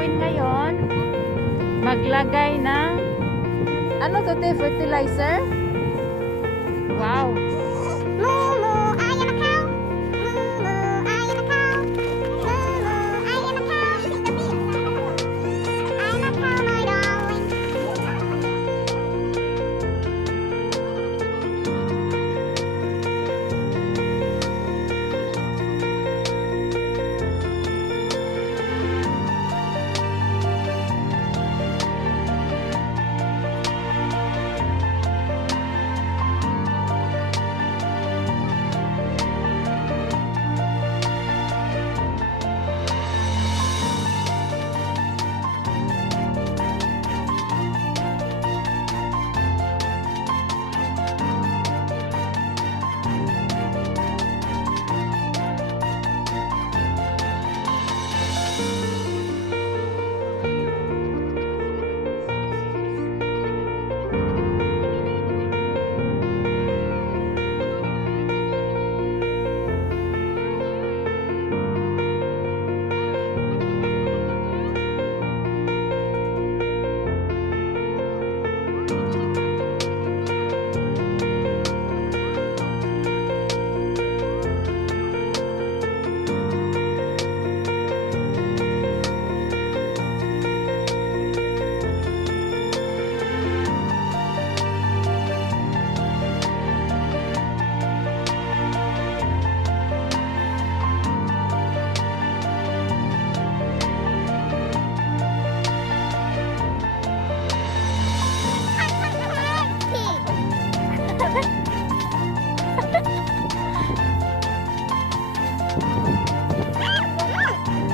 gagawin ngayon, maglagay ng ano to, te? Fertilizer? Wow!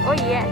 Oh yeah.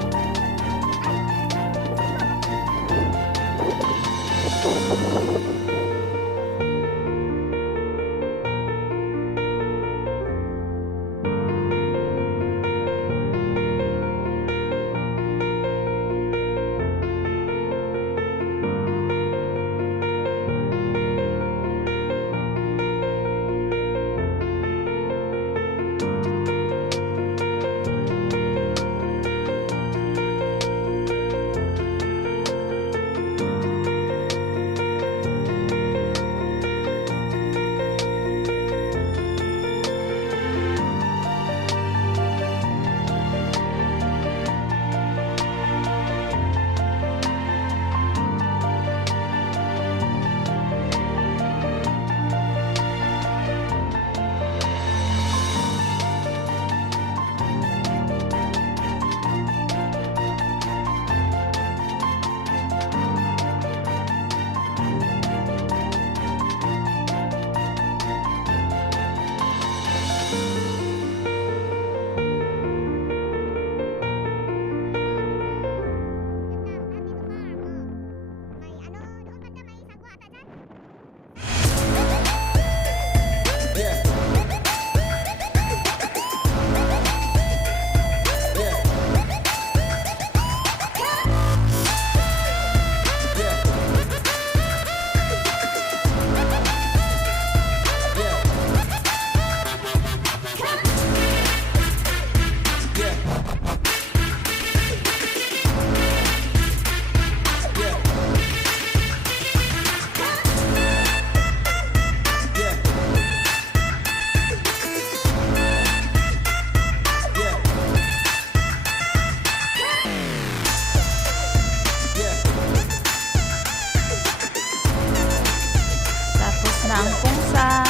Ang pungsa.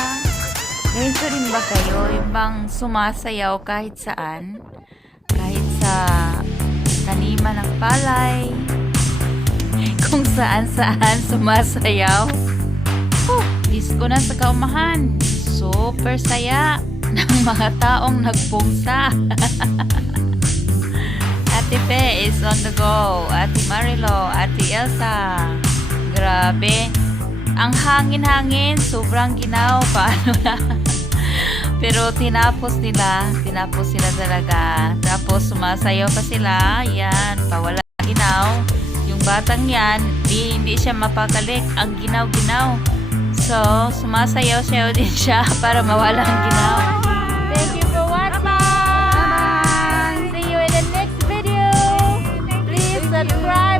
Ganito rin ba kayo? Yung bang sumasayaw kahit saan? Kahit sa taniman ng palay? Kung saan-saan sumasayaw? Disco na sa kaumahan. Super saya ng mga taong nagpungsa. Ate Pe is on the go. Ate Marilo, Ate Elsa. Grabe. Ang hangin-hangin, sobrang ginaw. Paano na? Pero tinapos nila talaga. Tapos sumasayaw pa sila. Yan, pawala ginaw. Yung batang yan, hindi siya mapakalik. Ang ginaw-ginaw. So, sumasayaw-sayaw din siya para mawala ang ginaw. Thank you for watching. Bye-bye. See you in the next video. Please not cry.